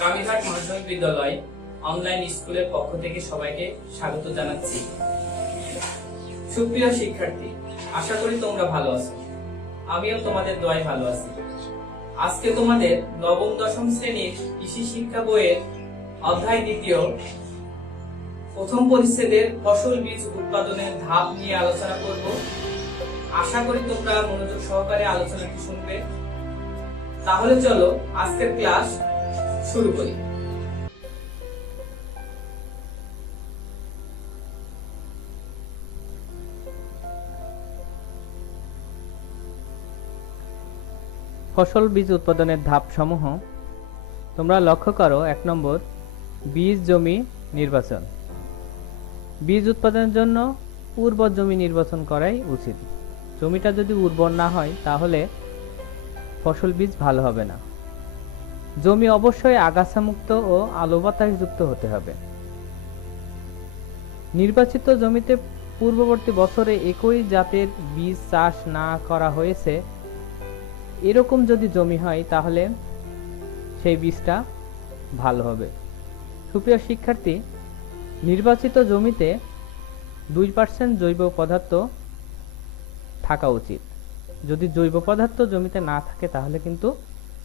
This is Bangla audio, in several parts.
কামিঘাট মাধ্যমিক বিদ্যালয় অনলাইন স্কুলের পক্ষ থেকে সবাইকে স্বাগত জানাচ্ছি। সুপ্রিয় শিক্ষার্থী, আশা করি তোমরা ভালো আছো। আমিও তোমাদের দোয়ায় ভালো আছি। আজকে তোমাদের নবম দশম শ্রেণীর কৃষি শিক্ষা বইয়ের অধ্যায় দ্বিতীয় প্রথম পরিচ্ছেদের ফসল বীজ উৎপাদনের ধাপ নিয়ে আলোচনা করব। আশা করি তোমরা মনোযোগ সহকারে আলোচনাটি শুনবে। তাহলে চলো আজকের ক্লাস শুরু করি। ফসল বীজ উৎপাদনের ধাপ সমূহ তোমরা লক্ষ্য করো। 1 নম্বর, বীজ জমি নির্বাচন। বীজ উৎপাদনের জন্য উর্বর জমি নির্বাচন করাই উচিত। জমিটা যদি উর্বর না হয় তাহলে ফসল বীজ ভালো হবে না। জমি অবশ্যই আগাছা মুক্ত ও আলো বাতাস যুক্ত হতে হবে। নির্বাচিত জমিতে পূর্ববর্তী বছরে একই জাতের বীজ চাষ না করা হয়েছে এরকম যদি জমি হয় তাহলে সেই বীজটা ভালো হবে। সুপ্রিয় শিক্ষার্থী, নির্বাচিত জমিতে 2% জৈব পদার্থ থাকা উচিত। যদি জৈব পদার্থ জমিতে না থাকে তাহলে কিন্তু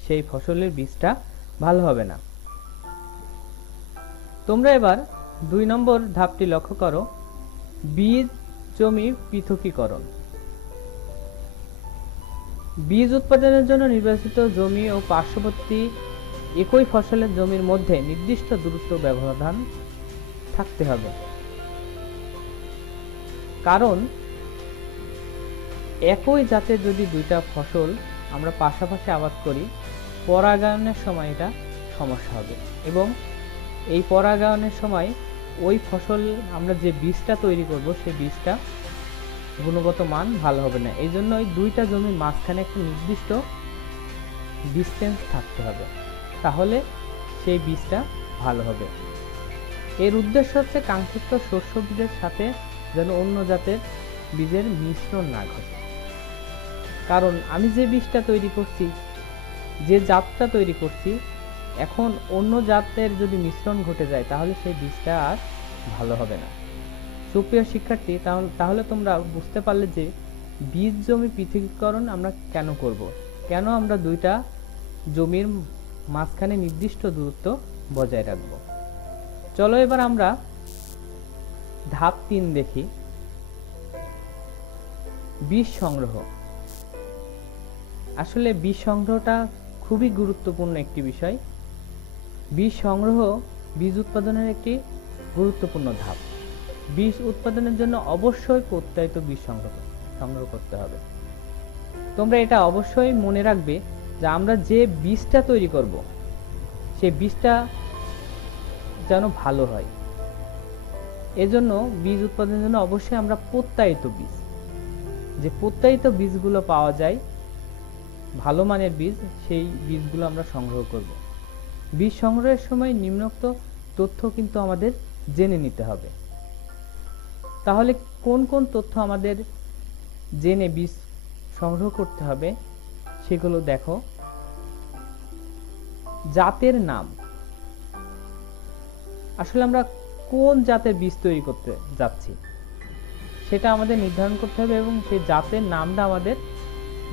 সেই ফসলের বীজটা ভালো হবে না। তোমরা এবার 2 নম্বর ধাপটি লক্ষ্য করো, বীজ জমি পৃথকীকরণ। বীজ উৎপাদনের জন্য নির্বাচিত জমি ও পার্শ্ববর্তী একই ফসলের জমির মধ্যে নির্দিষ্ট দূরত্ব ব্যবধান থাকতে হবে। কারণ একই জাতের যদি দুইটা ফসল আমরা পাশাপাশি আবাদ করি, পরাগায়নের সময় এটা সমস্যা হবে এবং এই পরাগায়নের সময় ওই ফসল আমরা যে বীজটা তৈরি করব সেই বীজটা গুণগত মান ভালো হবে না। এই জন্য ওই দুইটা জমির মাঝখানে একটা নির্দিষ্ট ডিসটেন্স থাকতে হবে, তাহলে সেই বীজটা ভালো হবে। এর উদ্দেশ্য হচ্ছে কাঙ্ক্ষিত শস্য বীজের সাথে যেন অন্য জাতের বীজের মিশ্রণ না ঘটে। কারণ আমি যে বীজটা তৈরি করছি, যে জাতটা তৈরি করছি, এখন অন্য জাতের যদি মিশ্রণ ঘটে যায় তাহলে সেই বীজটা আর ভালো হবে না। সুপ্রিয় শিক্ষার্থী, তাহলে তোমরা বুঝতে পারলে যে বীজ জমি পৃথকীকরণ আমরা কেন করব, কেন আমরা দুইটা জমির মাঝখানে নির্দিষ্ট দূরত্ব বজায় রাখব। চলো এবার আমরা ধাপ 3 দেখি, বীজ সংগ্রহ। আসলে বীজ সংগ্রহটা খুবই গুরুত্বপূর্ণ একটি বিষয়। বীজ সংগ্রহ বীজ উৎপাদনের একটি গুরুত্বপূর্ণ ধাপ। বীজ উৎপাদনের জন্য অবশ্যই প্রত্যায়িত বীজ সংগ্রহ করতে হবে। তোমরা এটা অবশ্যই মনে রাখবে যে আমরা যে বীজটা তৈরি করব সেই বীজটা যেন ভালো হয়। এজন্য বীজ উৎপাদনের জন্য অবশ্যই আমরা প্রত্যায়িত বীজ, যে প্রত্যায়িত বীজগুলো পাওয়া যায় ভালো মানের বীজ, সেই বীজগুলো আমরা সংগ্রহ করব। বীজ সংগ্রহের সময় নিম্নোক্ত তথ্য কিন্তু আমাদের জেনে নিতে হবে। তাহলে কোন কোন তথ্য আমাদের জেনে বীজ সংগ্রহ করতে হবে সেগুলো দেখো। জাতের নাম। আসলে আমরা কোন জাতের বীজ তৈরি করতে যাচ্ছি সেটা আমাদের নির্ধারণ করতে হবে এবং সেই জাতের নামটা আমাদের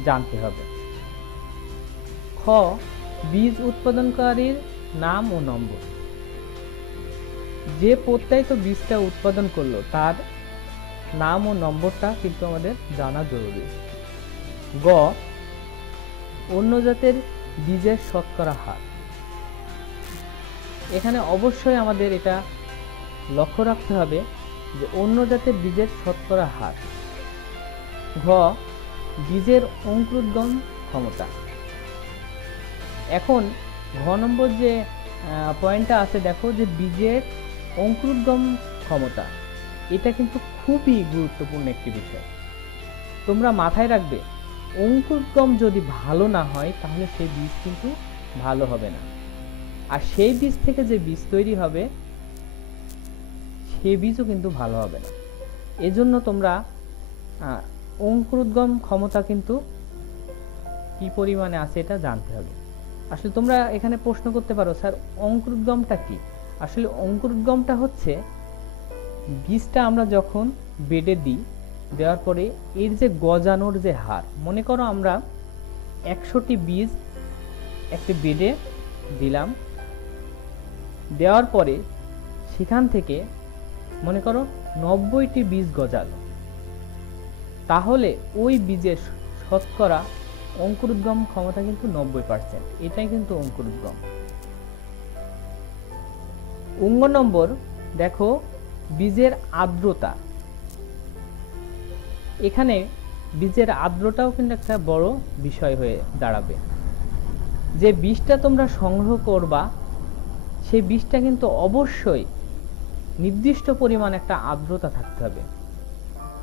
জানতে হবে। খ, বীজ উৎপাদনকারীর নাম ও নম্বর। যে প্রত্যায়িত বীজটা উৎপাদন করলো তার নাম ও নম্বরটা কিন্তু আমাদের জানা জরুরি। গ, অন্য জাতের বীজের শতকরা হার। এখানে অবশ্যই আমাদের এটা লক্ষ্য রাখতে হবে যে অন্য জাতের বীজের শতকরা হার। ঘ, বীজের অঙ্কুরোদ্গম ক্ষমতা। এখন ঘ নম্বর যে পয়েন্টটা আছে, দেখো যে বীজের অঙ্কুরোদ্গম ক্ষমতা, এটা কিন্তু খুবই গুরুত্বপূর্ণ একটি বিষয়। তোমরা মাথায় রাখবে, অঙ্কুরোদ্গম যদি ভালো না হয় তাহলে সেই বীজ কিন্তু ভালো হবে না। আর সেই বীজ থেকে যে বীজ তৈরি হবে সেই বীজও কিন্তু ভালো হবে না। এজন্য তোমরা অঙ্কুরোদ্গম ক্ষমতা কিন্তু কি পরিমাণে আছে এটা জানতে হবে। আসলে তোমরা এখানে প্রশ্ন করতে পারো, স্যার অঙ্কুরোদ্গমটা কি? আসলে অঙ্কুরোদ্গমটা হচ্ছে বীজটা আমরা যখন বেডে দিই, দেওয়ার পরে এর যে গজানোর যে হার, মনে করো আমরা 100টি বীজ একটি বেডে দিলাম, দেওয়ার পরে সেখান থেকে মনে করো 90টি বীজ গজালো, তাহলে ওই বীজের শতকরা অঙ্কুরোদ্গম ক্ষমতা কিন্তু 90%। এটাই কিন্তু অঙ্কুরোদ্গম। নম্বর দেখো বীজের আর্দ্রতা। এখানে বীজের আর্দ্রতাও কিন্তু একটা বড় বিষয় হয়ে দাঁড়াবে। যে বীজটা তোমরা সংগ্রহ করবা সেই বীজটা কিন্তু অবশ্যই নির্দিষ্ট পরিমাণ একটা আর্দ্রতা থাকতে হবে।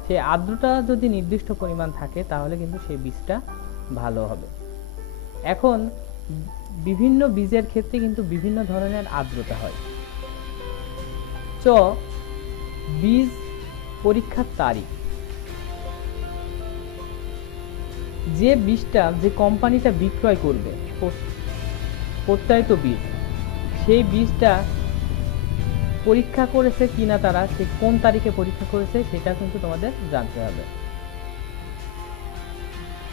সেই আর্দ্রতা যদি নির্দিষ্ট পরিমাণ থাকে তাহলে কিন্তু সেই বীজটা ভালো হবে। এখন বিভিন্ন বীজের ক্ষেত্রে কিন্তু বিভিন্ন ধরনের আর্দ্রতা হয়। বীজ পরীক্ষার তারিখ। যে বীজটা যে কোম্পানিটা বিক্রয় করবে প্রত্যায়িত বীজ, সেই বীজটা পরীক্ষা করেছে কিনা, তারা সে কোন তারিখে পরীক্ষা করেছে সেটা কিন্তু তোমাদের জানতে হবে।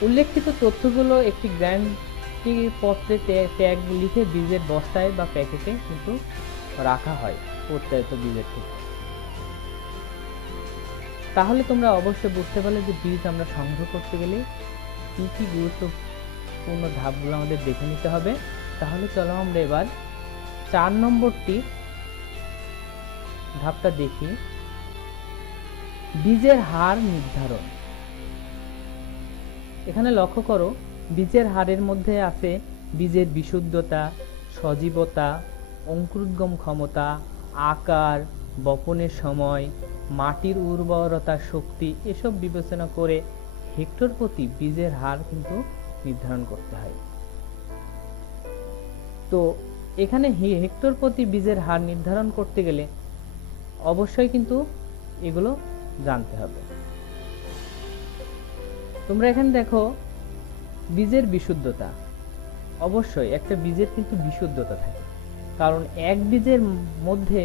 উল্লেখিত তথ্যগুলো একটি গ্যারান্টি পত্রে ট্যাগ লিখে বীজের বস্তায় বা প্যাকেটে কিন্তু রাখা হয় প্রত্যায়িত বীজের ক্ষেত্রে। তাহলে তোমরা অবশ্যই বুঝতে পারলে যে বীজ আমরা সংগ্রহ করতে গেলে কি কি গুরুত্বপূর্ণ ধাপগুলো আমাদের দেখে নিতে হবে। তাহলে চলো আমরা এবার 4 নম্বরটি ধাপটা দেখি, বীজের হার নির্ধারণ। এখানে লক্ষ্য করো বীজের হারের মধ্যে আছে বীজের বিশুদ্ধতা, সজীবতা, অঙ্কুরোদ্গম ক্ষমতা, আকার, বপনের সময়, মাটির উর্বরতা শক্তি, এসব বিবেচনা করে হেক্টর প্রতি বীজের হার কিন্তু নির্ধারণ করতে হয়। তো এখানে হেক্টর প্রতি বীজের হার নির্ধারণ করতে গেলে অবশ্যই কিন্তু এগুলো জানতে হবে। তোমরা এখানে দেখো বীজের বিশুদ্ধতা। অবশ্যই একটা বীজের কিন্তু বিশুদ্ধতা থাকে, কারণ এক বীজের মধ্যে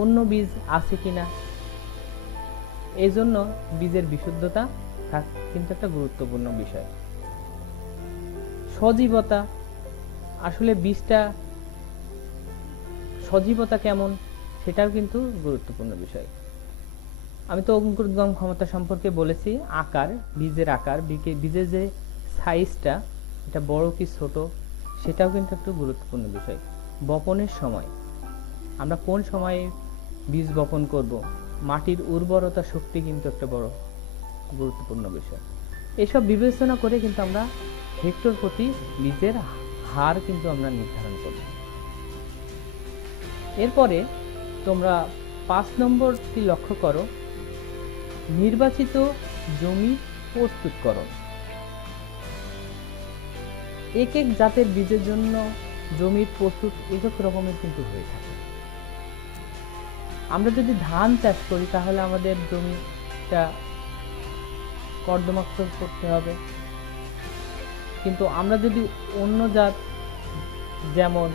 অন্য বীজ আছে কিনা, এই জন্য বীজের বিশুদ্ধতা কিন্তু একটা গুরুত্বপূর্ণ বিষয়। সজীবতা, আসলে বীজটা সজীবতা কেমন সেটাও কিন্তু গুরুত্বপূর্ণ বিষয়। আমি তো অঙ্কুরোদ্গম ক্ষমতা সম্পর্কে বলেছি। আকার, বীজের আকার, বীজের যে সাইজটা, এটা বড় কি ছোট, সেটাও কিন্তু একটু গুরুত্বপূর্ণ বিষয়। বপনের সময়, আমরা কোন সময়ে বীজ বপন করব, মাটির উর্বরতা শক্তি কিন্তু একটা বড় গুরুত্বপূর্ণ বিষয়। এসব বিবেচনা করে কিন্তু আমরা হেক্টর প্রতি বীজের হার কিন্তু আমরা নির্ধারণ করব। এরপরে তোমরা 5 নম্বরটি লক্ষ্য করো, নির্বাচিত জমি প্রস্তুতকরণ। এক এক জাতের বীজের জন্য জমির প্রস্তুত একক রকমের কিন্তু হয়ে থাকে। আমরা যদি ধান চাষ করি তাহলে আমাদের জমিটা কর্দমাক্ত করতে হবে, কিন্তু আমরা যদি অন্য জাত যেমন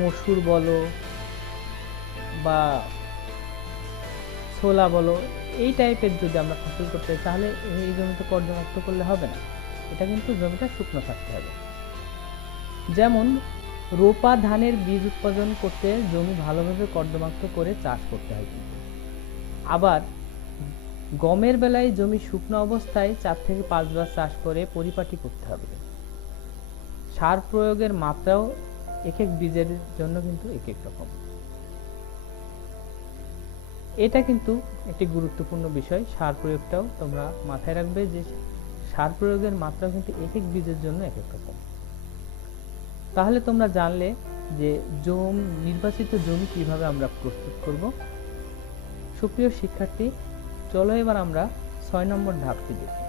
মসুর বলো বা ছোলা বলো, এই টাইপের যদি আমরা ফসল করতে চাই তাহলে এই জমিতে কর্দমাক্ত করলে হবে না, এটা কিন্তু জমিটা শুকনো থাকতে হবে। যেমন রোপা ধানের বীজ উৎপাদন করতে জমি ভালোভাবে কর্দমাক্ত করে চাষ করতে হয়। আবার গমের বেলায় জমি শুকনো অবস্থায় 4 থেকে 5 বার চাষ করে পরিপাটি করতে হবে। সার প্রয়োগের মাত্রাও এক এক বীজের জন্য কিন্তু এক এক রকম। এটা কিন্তু একটি গুরুত্বপূর্ণ বিষয়। সার প্রয়োগটাও তোমরা মাথায় রাখবে যে সার প্রয়োগের মাত্রা কিন্তু এক এক বীজের জন্য এক এক রকম। তাহলে তোমরা জানলে যে নির্বাচিত জমি কিভাবে আমরা প্রস্তুত করব। সুপ্রিয় শিক্ষার্থী, চলো এবার আমরা 6 নম্বর ধাপটি দেখি,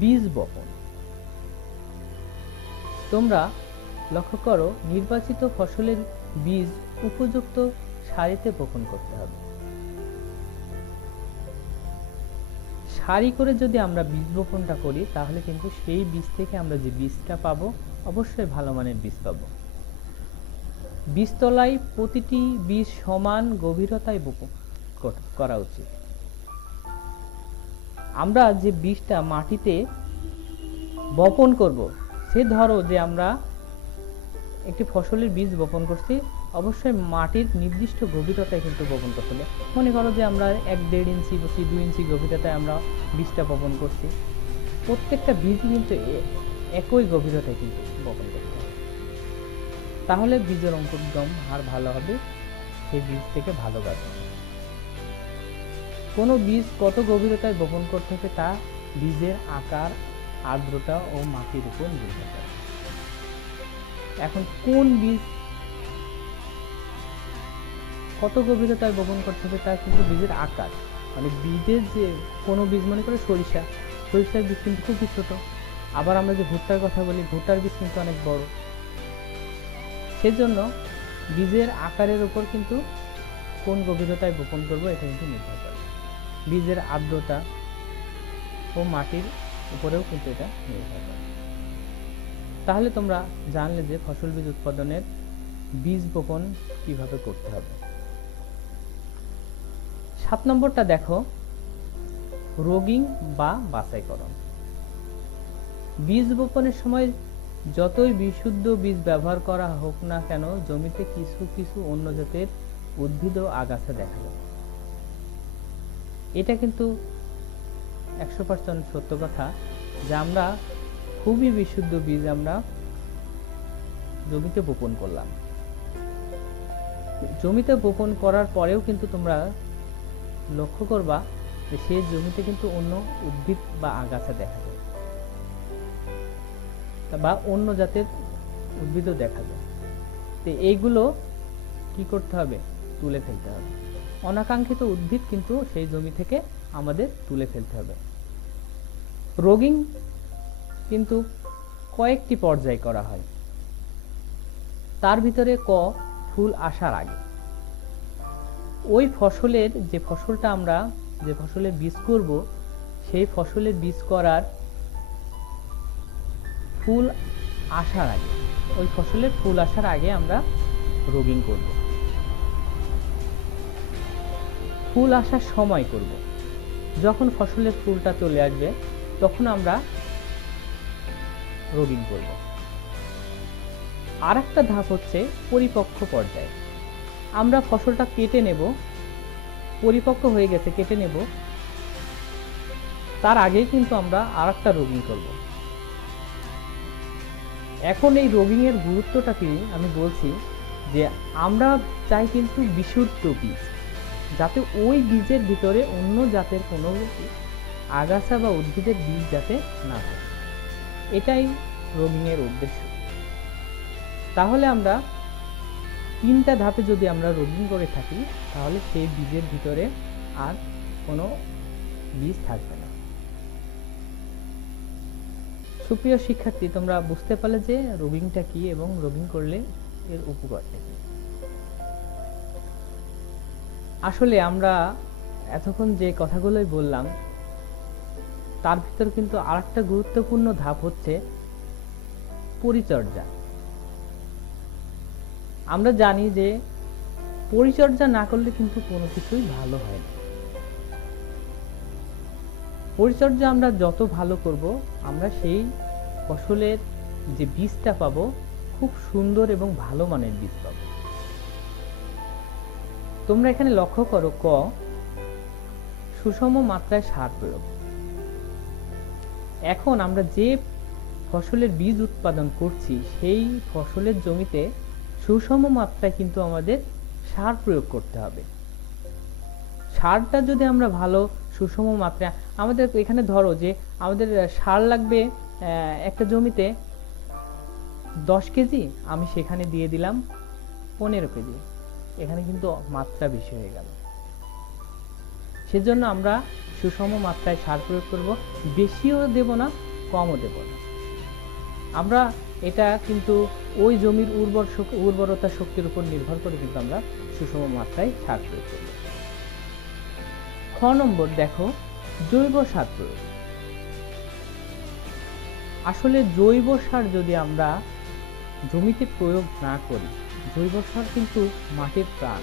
বীজ বপন। তোমরা লক্ষ্য করো নির্বাচিত ফসলের বীজ উপযুক্ত সারিতে বপন করতে হবে। সারি করে যদি আমরা বীজ বপনটা করি তাহলে কিন্তু সেই বীজ থেকে আমরা যে বীজটা পাবো অবশ্যই ভালো মানের বীজ পাবো। বীজতলায় প্রতিটি বীজ সমান গভীরতায় বপন করা উচিত। আমরা যে বীজটা মাটিতে বপন করব, সে ধরো যে আমরা একটি ফসলের বীজ বপন করছি, অবশ্যই মাটির নির্দিষ্ট গভীরতায় কিন্তু বপন করতে হবে। মনে করো যে আমরা 1-1.5 ইঞ্চি বা 2 ইঞ্চি গভীরতায় আমরা বীজটা বপন করছি, প্রত্যেকটা বীজই কিন্তু একই গভীরতায় কিন্তু বপন করতে হবে, তাহলে বীজের অঙ্কুরোদ্গম হার ভালো হবে, সেই বীজ থেকে ভালো গাছ হবে। কোনো বীজ কত গভীরতায় বপন করতে হবে তা বীজের আকার, আর্দ্রতা ও মাটির উপর নির্ভর করে। এখন কোন বীজ কত গভীরতায় বপন করতে হবে তা কিন্তু বীজের আকার, মানে বীজের যে কোনো বীজ, মনে করে সরিষার বীজ কিন্তু খুবই ছোট, আবার আমরা যে ভুট্টার কথা বলি, ভুট্টার বীজ কিন্তু অনেক বড়। সেজন্য বীজের আকারের উপর কিন্তু কোন গভীরতায় বপন করবো এটা কিন্তু নির্ভর করে। বীজের আর্দ্রতা ও মাটির উপরেও কিন্তু এটা নির্ভর করে। তাহলে তোমরা জানলে যে ফসল বীজ উৎপাদনের বীজ বপন কিভাবে করতে হবে। 7 নম্বরটা দেখো, রোগিং বা বাছাইকরণ। বীজ বপনের সময় যতই বিশুদ্ধ বীজ ব্যবহার করা হোক না কেন, জমিতে কিছু কিছু অন্য জাতের উদ্ভিদ ও আগাছা দেখা যায়। এটা কিন্তু 100% সত্য কথা যে আমরা খুবই বিশুদ্ধ বীজ আমরা জমিতে বপন করলাম, জমিতে বপন করার পরেও কিন্তু তোমরা লক্ষ্য করবা যে সেই জমিতে কিন্তু অন্য উদ্ভিদ বা আগাছা দেখা যায় বা অন্য জাতের উদ্ভিদও দেখা যায়। তো এইগুলো কি করতে হবে? তুলে ফেলতে হবে। অনাকাঙ্ক্ষিত উদ্ভিদ কিন্তু সেই জমি থেকে আমাদের তুলে ফেলতে হবে। রোগিং কিন্তু কয়েকটি পর্যায়ে করা হয়। তার ভিতরে ফুল আসার আগে ওই ফসলের যে ফসলটা আমরা যে ফসলের বীজ করব, সেই ফসলের বীজ করার ফুল আসার আগে, ওই ফসলের ফুল আসার আগে আমরা রোগিং করব। ফুল আসার সময় করব, যখন ফসলের ফুলটা চলে আসবে তখন আমরা রোগিং করব। আর একটা ধাপ হচ্ছে পরিপক্ক পর্যায়ে। আমরা ফসলটা কেটে নেব, পরিপক্ক হয়ে গেছে কেটে নেব, তার আগেই কিন্তু আমরা আর একটা রোগিং করব। এখন এই রোগিং এর গুরুত্বটা কি আমি বলছি যে আমরা চাই কিন্তু বিশুদ্ধ বীজ, যাতে ওই বীজের ভিতরে অন্য জাতের কোনো আগাছা বা উদ্ভিদের বীজ যাতে না থাকে, এটাই রোগিং এর উদ্দেশ্য। তাহলে আমরা 3টা ধাপে যদি আমরা রোগিং করে থাকি তাহলে সেই বীজের ভিতরে আর কোনো বীজ থাকবে না। সুপ্রিয় শিক্ষার্থী, তোমরা বুঝতে পারলে যে রোগিংটা কি এবং রোগিং করলে এর উপকারটা কি। আসলে আমরা এতক্ষণ যে কথাগুলোই বললাম তার ভিতর কিন্তু আরেকটা গুরুত্বপূর্ণ ধাপ হচ্ছে পরিচর্যা। আমরা জানি যে পরিচর্যা না করলে কিন্তু কোনো কিছুই ভালো হয় না। পরিচর্যা আমরা যত ভালো করব, আমরা সেই ফসলের যে বীজটা পাবো খুব সুন্দর এবং ভালো মানের বীজ পাবো। তোমরা এখানে লক্ষ্য করো সুষম মাত্রায় সার প্রয়োগ। এখন আমরা যে ফসলের বীজ উৎপাদন করছি সেই ফসলের জমিতে সুষম মাত্রায় কিন্তু আমাদের সার প্রয়োগ করতে হবে। সারটা যদি আমরা ভালো সুষম মাত্রায়, আমাদের এখানে ধরো যে আমাদের সার লাগবে একটা জমিতে 10 কেজি, আমি সেখানে দিয়ে দিলাম 15 কেজি, এখানে কিন্তু মাত্রা বেশি হয়ে গেল। সেজন্য আমরা সুষম মাত্রায় সার প্রয়োগ করব, বেশিও দেব না কমও দেব না। আমরা এটা কিন্তু ওই জমির উর্বরতা শক্তির উপর নির্ভর করে কিন্তু আমরা সুষম মাত্রায় সার প্রয়োগ করব। 6 নম্বর দেখো, জৈব সার প্রয়োগ। আসলে জৈব সার যদি আমরা জমিতে প্রয়োগ না করি, জৈব সার কিন্তু মাটির প্রাণ।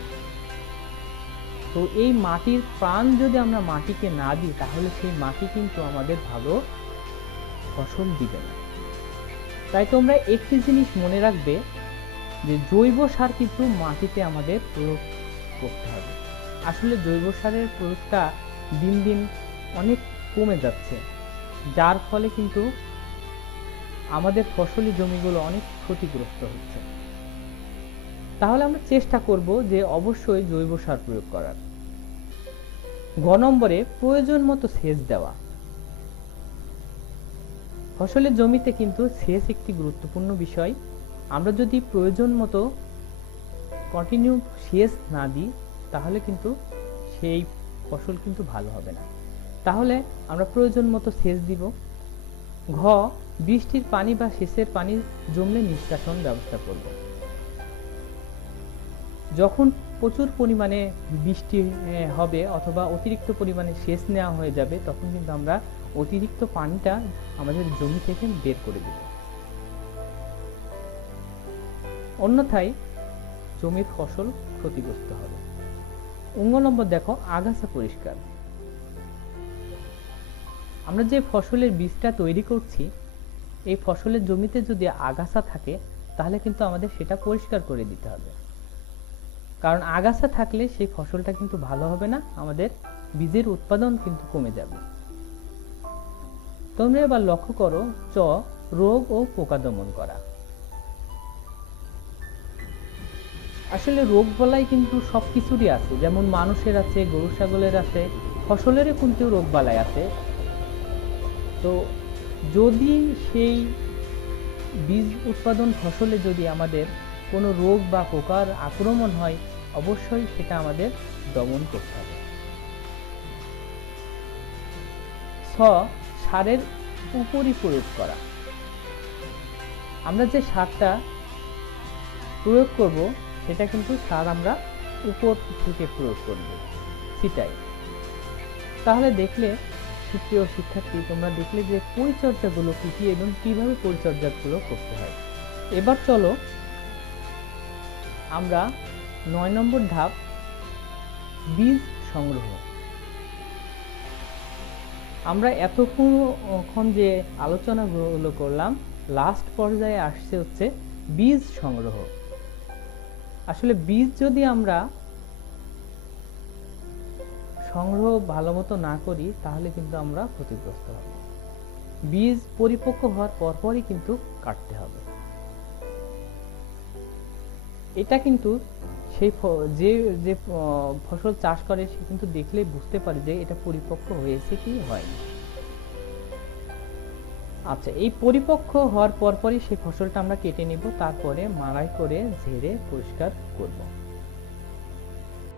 তো এই মাটির প্রাণ যদি আমরা মাটিকে না দিই, তাহলে সেই মাটি কিন্তু আমাদের ভালো ফসল দিবে না। তাই তোমরা একটি জিনিস মনে রাখবে যে জৈব সার কিন্তু মাটিতে আমাদের প্রয়োগ করতে হবে। আসলে জৈব সারের প্রয়োগটা দিন দিন অনেক কমে যাচ্ছে, যার ফলে কিন্তু আমাদের ফসলি জমিগুলো অনেক ক্ষতিগ্রস্ত হচ্ছে। তাহলে আমরা চেষ্টা করব যে অবশ্যই জৈব সার প্রয়োগ করার। ঘ নম্বরে প্রয়োজন মতো সেচ দেওয়া। ফসলের জমিতে কিন্তু সেচ একটি গুরুত্বপূর্ণ বিষয়। আমরা যদি প্রয়োজন মতো কন্টিনিউ সেচ না দিই, তাহলে কিন্তু সেই ফসল কিন্তু ভালো হবে না। তাহলে আমরা প্রয়োজন মতো সেচ দিব। ঘ, বৃষ্টির পানি বা সেচের পানি জমলে নিষ্কাশন ব্যবস্থা করব। যখন প্রচুর পরিমাণে বৃষ্টি হবে অথবা অতিরিক্ত পরিমাণে সেচ নেওয়া হয়ে যাবে, তখন কিন্তু আমরা অতিরিক্ত পানিটা আমাদের জমি থেকে বের করে দেব। অন্যথায় জমির ফসল ক্ষতিগ্রস্ত হবে। অঙ্গ নম্বর দেখো, আগাছা পরিষ্কার। আমরা যে ফসলের বীজটা তৈরি করছি, এই ফসলের জমিতে যদি আগাছা থাকে, তাহলে কিন্তু আমাদের সেটা পরিষ্কার করে দিতে হবে। কারণ আগাছা থাকলে সেই ফসলটা কিন্তু ভালো হবে না, আমাদের বীজের উৎপাদন কিন্তু কমে যাবে। তোমরা এবার লক্ষ্য করো, চ, রোগ ও পোকা দমন করা। আসলে রোগ বলাই কিন্তু সবকিছুরই আছে, যেমন মানুষের আছে, গরু ছাগলের আছে, ফসলেরও কিন্তু রোগ বালাই আছে। তো যদি সেই বীজ উৎপাদন ফসলে যদি আমাদের কোনো রোগ বা পোকার আক্রমণ হয়, অবশ্যই সেটা আমাদের দমন করতে হবে। ছ, সারের উপরই প্রয়োগ করা। আমরা যে সারটা প্রয়োগ করব, সেটা কিন্তু সার আমরা উপর থেকে প্রয়োগ করব, সেটাই। তাহলে দেখলে সুপ্রিয় শিক্ষার্থী, তোমরা দেখলে যে পরিচর্যাগুলো কি কি এবং কিভাবে পরিচর্যাগুলো করতে হয়। এবার চলো আমরা 9 নম্বর ধাপ, বীজ সংগ্রহ। আমরা এতক্ষণ যে আলোচনাগুলো করলাম, লাস্ট পর্যায়ে আসছে হচ্ছে বীজ সংগ্রহ। আসলে বীজ যদি আমরা সংগ্রহ ভালো মতো না করি, তাহলে কিন্তু আমরা ক্ষতিগ্রস্ত হব। বীজ পরিপক্ক হওয়ার পরপরই কিন্তু কাটতে হবে। এটা কিন্তু সেই যে ফসল চাষ করে, সে কিন্তু দেখলেই বুঝতে পারে যে এটা পরিপক্ক হয়েছে কি হয়নি। আচ্ছা, এই পরিপক্ক হওয়ার পরপরই সেই ফসলটা আমরা কেটে নিব, তারপরে মাড়াই করে ঝেড়ে পরিষ্কার করব।